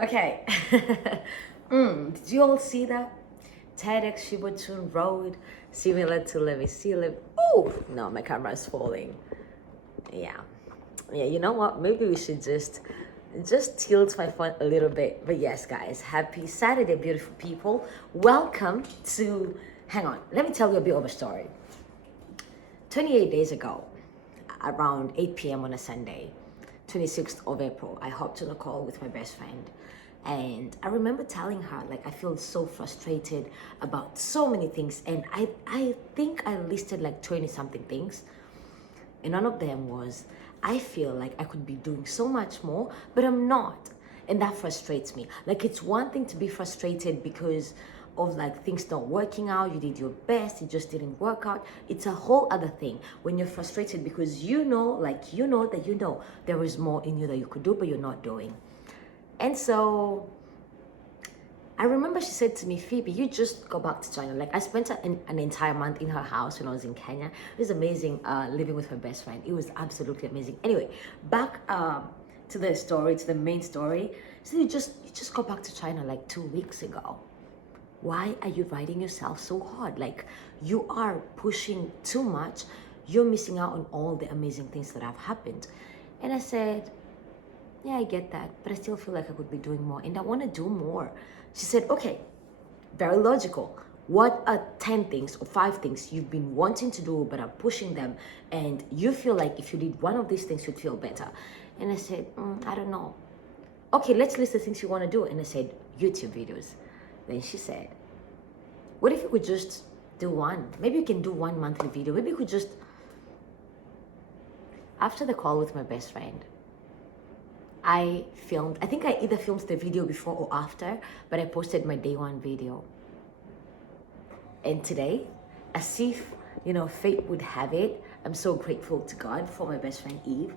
Okay. Did you all see that? TEDx Shibuchun Road, similar to Let Me See. Oh, no, my camera is falling. Yeah. Yeah, you know what? Maybe we should just tilt my phone a little bit. But yes, guys, happy Saturday, beautiful people. Welcome to, hang on, let me tell you a bit of a story. 28 days ago, around 8 p.m. on a Sunday, 26th of April, I hopped on a call with my best friend. And I remember telling her, like, I feel so frustrated about so many things. And I think I listed like 20 something things. And one of them was, I feel like I could be doing so much more, but I'm not. And that frustrates me. Like, it's one thing to be frustrated because of like things not working out, you did your best, it just didn't work out. It's a whole other thing when you're frustrated because you know there is more in you that you could do, but you're not doing. And so I remember she said to me, Phoebe, you just go back to China. Like, I spent an entire month in her house when I was in Kenya. It was amazing living with her best friend. It was absolutely amazing. Anyway, back to the story, to the main story. So you just go back to China like 2 weeks ago. Why are you writing yourself so hard? Like, you are pushing too much. You're missing out on all the amazing things that have happened. And I said, yeah, I get that, but I still feel like I could be doing more and I want to do more. She said, okay, very logical. What are 10 things or 5 things you've been wanting to do but are pushing them and you feel like if you did one of these things you'd feel better? And I said, I don't know. Okay, let's list the things you want to do. And I said, YouTube videos. Then she said, what if you could just do one? Maybe you can do one monthly video. Maybe you could just... After the call with my best friend, I think I either filmed the video before or after, but I posted my day one video. And today, as if, fate would have it, I'm so grateful to God for my best friend Eve.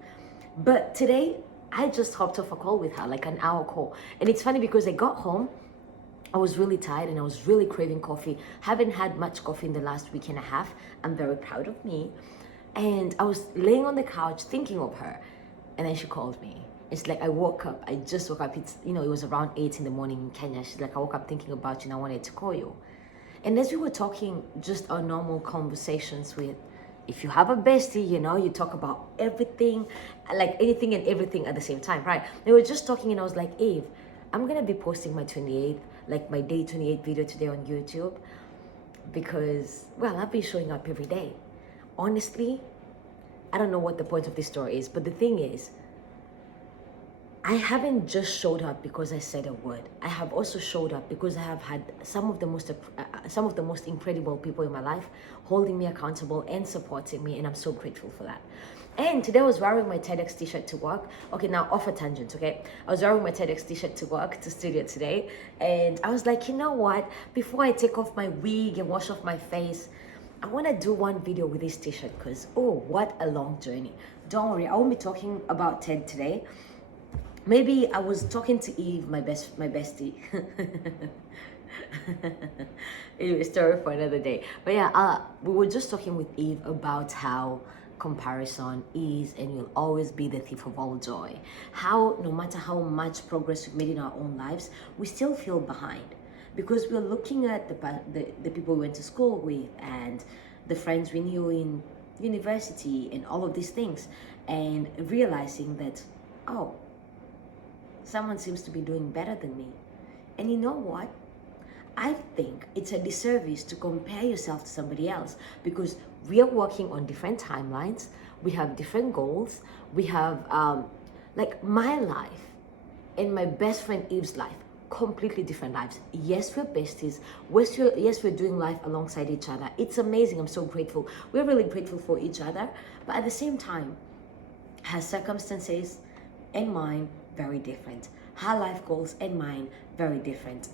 But today, I just hopped off a call with her, like an hour call. And it's funny because I got home, I was really tired and I was really craving coffee. Haven't had much coffee in the last week and a half. I'm very proud of me. And I was laying on the couch thinking of her. And then she called me. It's like I just woke up. It was around 8 in the morning in Kenya. She's like, I woke up thinking about you and I wanted to call you. And as we were talking, just our normal conversations with, if you have a bestie, you talk about everything, like anything and everything at the same time, right? They were just talking and I was like, Eve, I'm going to be posting my 28th, like my day 28 video today on YouTube because, well, I've been showing up every day. Honestly, I don't know what the point of this story is, but the thing is, I haven't just showed up because I said a word. I have also showed up because I have had some of the most incredible people in my life holding me accountable and supporting me, and I'm so grateful for that. And today I was wearing my TEDx t-shirt to work. Okay, now off a tangent, okay? I was wearing my TEDx t-shirt to work, to studio today, and I was like, you know what? Before I take off my wig and wash off my face, I want to do one video with this t-shirt because, oh, what a long journey. Don't worry, I won't be talking about TED today. Maybe I was talking to Eve, my bestie. Anyway, story for another day. But yeah, we were just talking with Eve about how comparison is and will always be the thief of all joy. How no matter how much progress we've made in our own lives, we still feel behind because we're looking at the people we went to school with and the friends we knew in university and all of these things, and realizing that, oh, someone seems to be doing better than me. And you know what? I think it's a disservice to compare yourself to somebody else because we are working on different timelines. We have different goals. We have, like my life and my best friend Eve's life, completely different lives. Yes, we're besties. Yes, we're doing life alongside each other. It's amazing. I'm so grateful. We're really grateful for each other. But at the same time, her circumstances and mine very different. Her life goals and mine very different.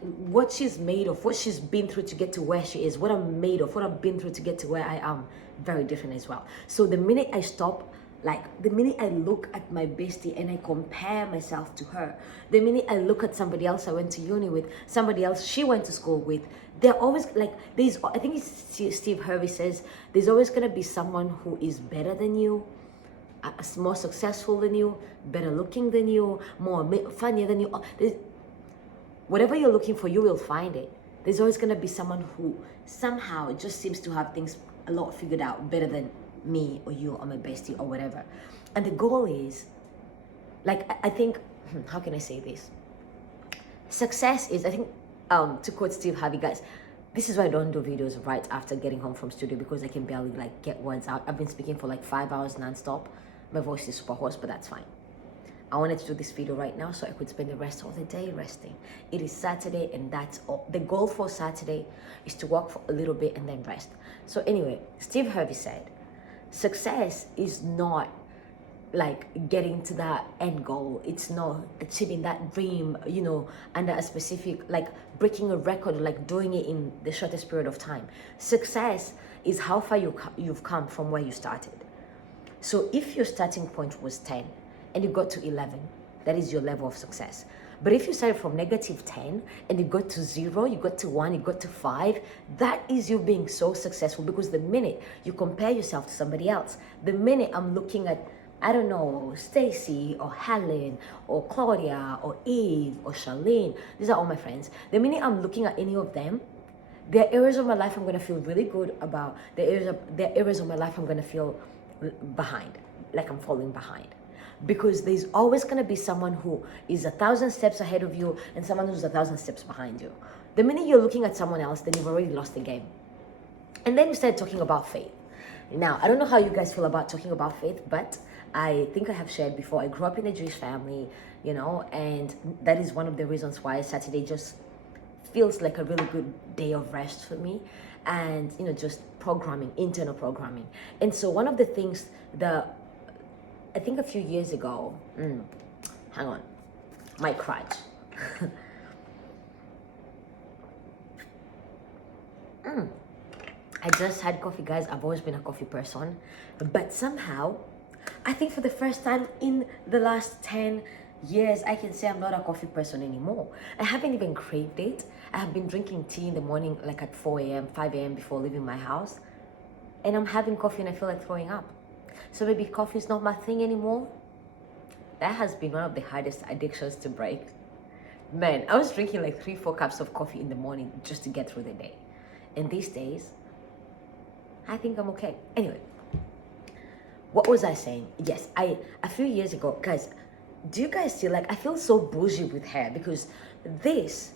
What she's made of, what she's been through to get to where she is, what I'm made of, what I've been through to get to where I am, very different as well. So the minute I stop, like the minute I look at my bestie and I compare myself to her, the minute I look at somebody else I went to uni with, somebody else she went to school with, they're always like, I think it's Steve Harvey says, there's always gonna be someone who is better than you. more successful than you, better looking than you, funnier than you. Whatever you're looking for, you will find it. There's always going to be someone who somehow just seems to have things a lot figured out better than me or you or my bestie or whatever. And the goal is, like, I think, how can I say this? Success is, I think, to quote Steve Harvey, guys, this is why I don't do videos right after getting home from studio, because I can barely like get words out. I've been speaking for like 5 hours non-stop. My voice is super hoarse, but that's fine. I wanted to do this video right now so I could spend the rest of the day resting. It is Saturday and that's all. The goal for Saturday is to work for a little bit and then rest. So anyway, Steve Harvey said, success is not like getting to that end goal. It's not achieving that dream, you know, under a specific, like breaking a record, like doing it in the shortest period of time. Success is how far you've come from where you started. So if your starting point was 10 and you got to 11, that is your level of success. But if you started from -10 and you got to 0, you got to 1, you got to 5, that is you being so successful. Because the minute you compare yourself to somebody else, the minute I'm looking at, I don't know, Stacy or Helen or Claudia or Eve or Charlene, these are all my friends. The minute I'm looking at any of them, there are areas of my life I'm going to feel really good about. There are areas of my life I'm going to feel behind, like I'm falling behind. Because there's always going to be someone who is 1,000 steps ahead of you and someone who's 1,000 steps behind you. The minute you're looking at someone else, then you've already lost the game. And then we started talking about faith. Now, I don't know how you guys feel about talking about faith, but I think I have shared before, I grew up in a Jewish family, you know, and that is one of the reasons why Saturday just feels like a really good day of rest for me. And, you know, just programming, internal programming. And so one of the things that I think a few years ago, hang on, my crutch. I just had coffee, guys. I've always been a coffee person, but somehow, I think for the first time in the last 10 years, I can say I'm not a coffee person anymore. I haven't even craved it. I have been drinking tea in the morning, like at 4 a.m., 5 a.m. before leaving my house, and I'm having coffee and I feel like throwing up. So maybe coffee is not my thing anymore. That has been one of the hardest addictions to break. Man, I was drinking like 3-4 cups of coffee in the morning just to get through the day. And these days, I think I'm okay. Anyway, what was I saying? Yes, a few years ago, guys, do you guys see, like, I feel so bougie with hair because this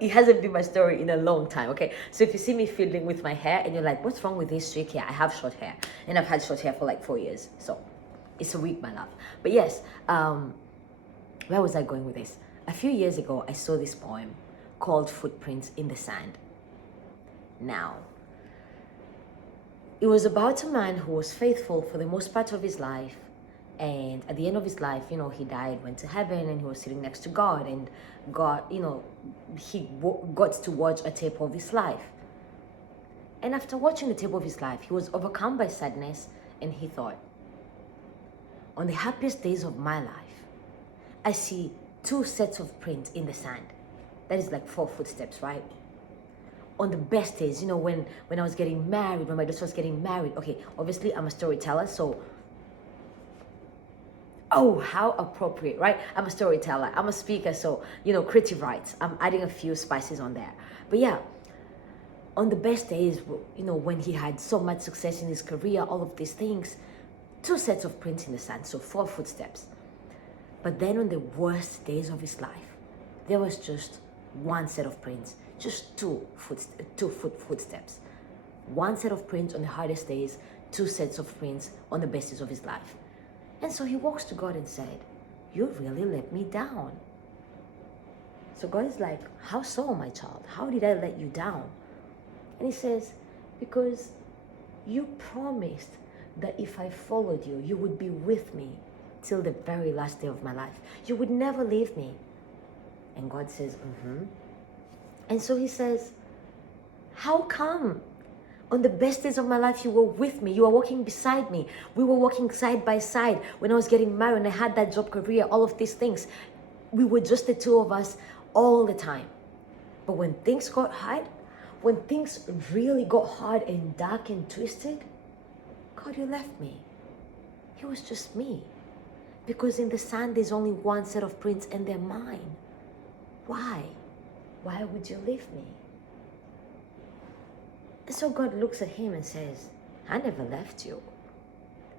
it hasn't been my story in a long time, okay? So if you see me fiddling with my hair and you're like, what's wrong with this streak hair? I have short hair and I've had short hair for like 4 years. So it's a wig, my love. But yes, where was I going with this? A few years ago, I saw this poem called Footprints in the Sand. Now, it was about a man who was faithful for the most part of his life. And at the end of his life, you know, he died, went to heaven, and he was sitting next to God. And God, you know, he got to watch a tape of his life. And after watching the tape of his life, he was overcome by sadness. And he thought, on the happiest days of my life, I see 2 sets of prints in the sand. That is like 4 footsteps, right? On the best days, you know, when I was getting married, when my daughter was getting married. Okay, obviously I'm a storyteller, so oh, how appropriate, right? I'm a storyteller, I'm a speaker, so, you know, creative rights. I'm adding a few spices on there. But yeah, on the best days, you know, when he had so much success in his career, all of these things, 2 sets of prints in the sand, so 4 footsteps. But then on the worst days of his life, there was just 1 set of prints, just 2 footsteps. 1 set of prints on the hardest days, 2 sets of prints on the best days of his life. And so he walks to God and said, you really let me down. So God is like, how so, my child? How did I let you down? And he says, because you promised that if I followed you, you would be with me till the very last day of my life. You would never leave me. And God says, And so he says, how come? On the best days of my life, you were with me. You were walking beside me. We were walking side by side when I was getting married and I had that job, career, all of these things. We were just the 2 of us all the time. But when things got hard, when things really got hard and dark and twisted, God, you left me. It was just me. Because in the sand, there's only one set of prints and they're mine. Why? Why would you leave me? And so God looks at him and says, I never left you.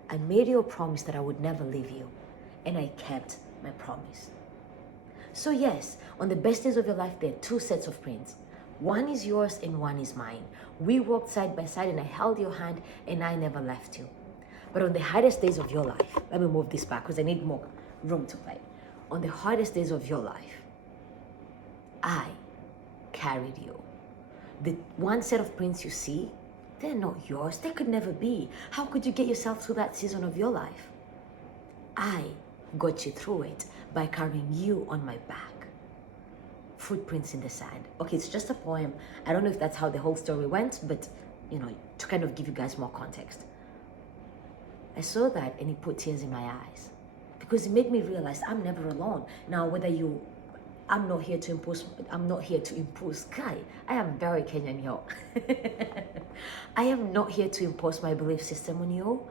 I made you a promise that I would never leave you. And I kept my promise. So yes, on the best days of your life, there are two sets of prints. One is yours and one is mine. We walked side by side and I held your hand and I never left you. But on the hardest days of your life, let me move this back because I need more room to play. On the hardest days of your life, I carried you. The one set of prints you see, they're not yours. They could never be. How could you get yourself through that season of your life? I got you through it by carrying you on my back. Footprints in the sand. Okay, it's just a poem. I don't know if that's how the whole story went, but to kind of give you guys more context. I saw that and it put tears in my eyes because it made me realize I'm never alone. Now, I'm not here to impose. Guy, I am very Kenyan, yo. I am not here to impose my belief system on you.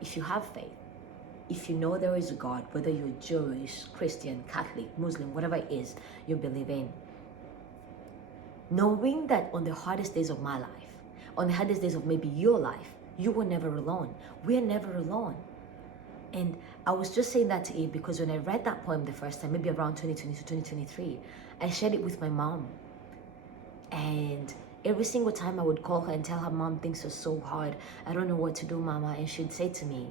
If you have faith, if you know there is a God, whether you're Jewish, Christian, Catholic, Muslim, whatever it is you believe in, knowing that on the hardest days of my life, on the hardest days of maybe your life, you were never alone. We're never alone. And I was just saying that to Eve because when I read that poem the first time, maybe around 2022, 2023, I shared it with my mom. And every single time I would call her and tell her, Mom, things are so hard. I don't know what to do, Mama. And she'd say to me,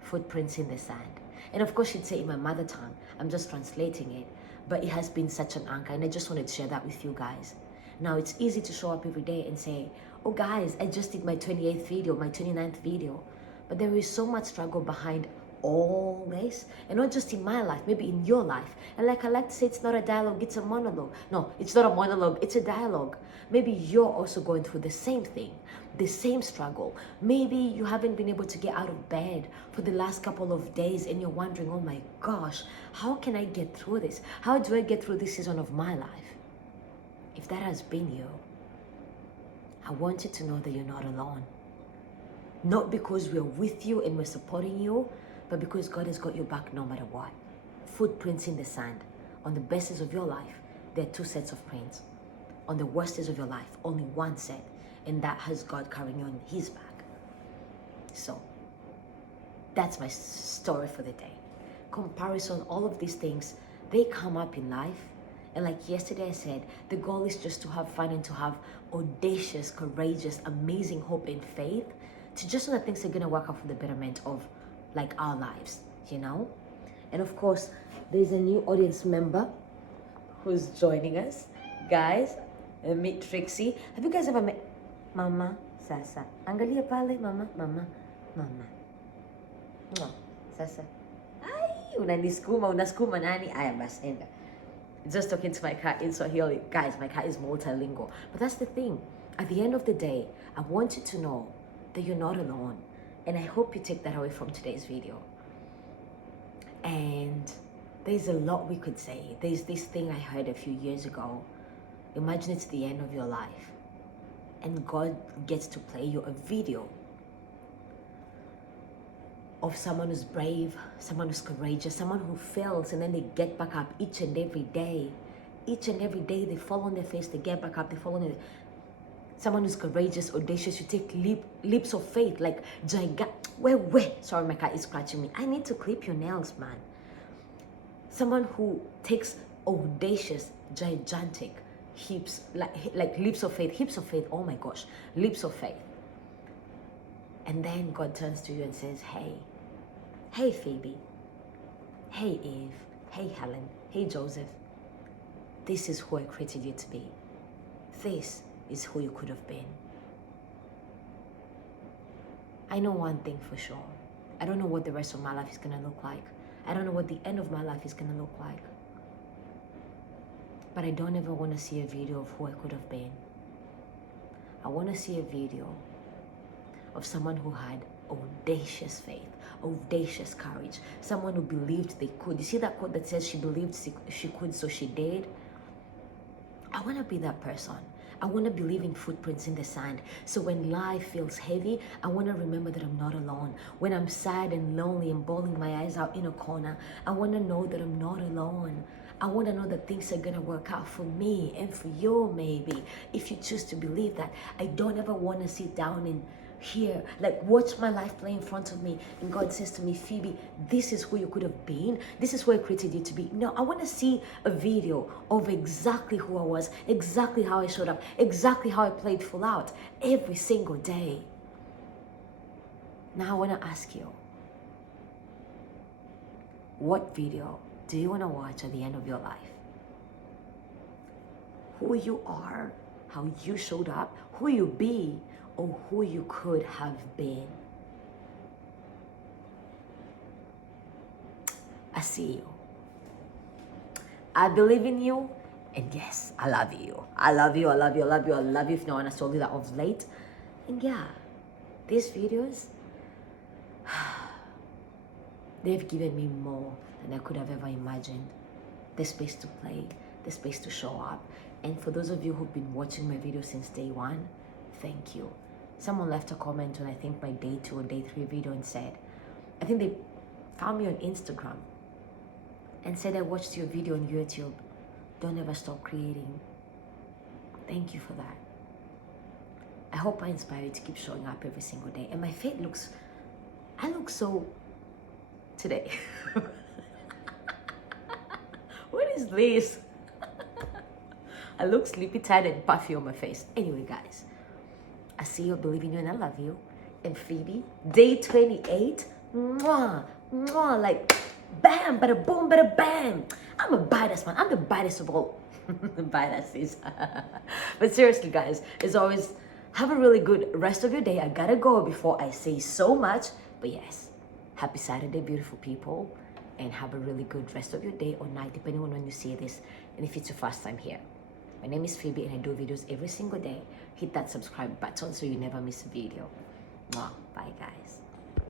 footprints in the sand. And of course, she'd say in my mother tongue. I'm just translating it. But it has been such an anchor. And I just wanted to share that with you guys. Now, it's easy to show up every day and say, oh, guys, I just did my 28th video, my 29th video. But there is so much struggle behind all this, and not just in my life, maybe in your life. And like I like to say, it's not a dialogue, it's a monologue. No, it's not a monologue, it's a dialogue. Maybe you're also going through the same thing, the same struggle. Maybe you haven't been able to get out of bed for the last couple of days and you're wondering, oh my gosh, how can I get through this? How do I get through this season of my life? If that has been you, I want you to know that you're not alone. Not because we're with you and we're supporting you, but because God has got your back no matter what. Footprints in the sand. On the best days of your life, there are two sets of prints. On the worst days of your life, only one set. And that has God carrying you on his back. So, that's my story for the day. Comparison, all of these things, they come up in life. And like yesterday I said, the goal is just to have fun and to have audacious, courageous, amazing hope and faith to just know that things are going to work out for the betterment of like our lives, And of course, there's a new audience member who's joining us. Guys, meet Trixie. Have you guys ever met Mama Sasa? Angalia pale, Mama. Mwah, Sasa. Ay, unaskuma nani? Aya bas, enda. Just talking to my cat in Swahili. Guys, my cat is multilingual. But that's the thing. At the end of the day, I want you to know that you're not alone. And I hope you take that away from today's video. And there's a lot we could say. There's this thing I heard a few years ago. Imagine it's the end of your life. And God gets to play you a video of someone who's brave, someone who's courageous, someone who fails and then they get back up each and every day. Each and every day they fall on their face, they get back up, they fall on their... Someone who's courageous, audacious, you take leaps of faith, like sorry, my cat is scratching me. I need to clip your nails, man. Someone who takes audacious, gigantic heaps, like leaps of faith, oh my gosh, leaps of faith. And then God turns to you and says, hey Phoebe, hey Eve, hey Helen, hey Joseph, this is who I created you to be. This is who you could have been. I know one thing for sure. I don't know what the rest of my life is going to look like. I don't know what the end of my life is going to look like. But I don't ever want to see a video of who I could have been. I want to see a video of someone who had audacious faith, audacious courage, someone who believed they could. You see that quote that says she believed she could, so she did? I want to be that person. I want to be leaving footprints in the sand. So when life feels heavy, I want to remember that I'm not alone. When I'm sad and lonely and bawling my eyes out in a corner, I want to know that I'm not alone. I want to know that things are going to work out for me and for you, maybe, if you choose to believe that. I don't ever want to sit down and here, like, watch my life play in front of me, and God says to me, Phoebe, this is who you could have been, this is who I created you to be. No, I want to see a video of exactly who I was, exactly how I showed up, exactly how I played full out every single day. Now I want to ask you, what video do you want to watch at the end of your life? Who you are, how you showed up, who you be, or who you could have been. I see you. I believe in you, and yes, I love you. I love you, I love you, I love you, I love you. If no one has told you that of late. And yeah, these videos, they've given me more than I could have ever imagined. The space to play, the space to show up. And for those of you who've been watching my videos since day one, thank you. Someone left a comment on, I think, my day 2 or day 3 video and said, I think they found me on Instagram and said, I watched your video on YouTube. Don't ever stop creating. Thank you for that. I hope I inspire you to keep showing up every single day. And my face looks, I look so today. What is this? I look sleepy, tired, and puffy on my face. Anyway, guys, I see you, believe in you, and I love you. And Phoebe, day 28, mwah, mwah, like bam, bada boom, bada bam. I'm a badass, man. I'm the baddest of all badasses. But seriously, guys, as always, have a really good rest of your day. I gotta go before I say so much. But yes, happy Saturday, beautiful people. And have a really good rest of your day or night, depending on when you see this. And if it's your first time here. My name is Phoebe and I do videos every single day. Hit that subscribe button so you never miss a video. Mwah. Bye, guys.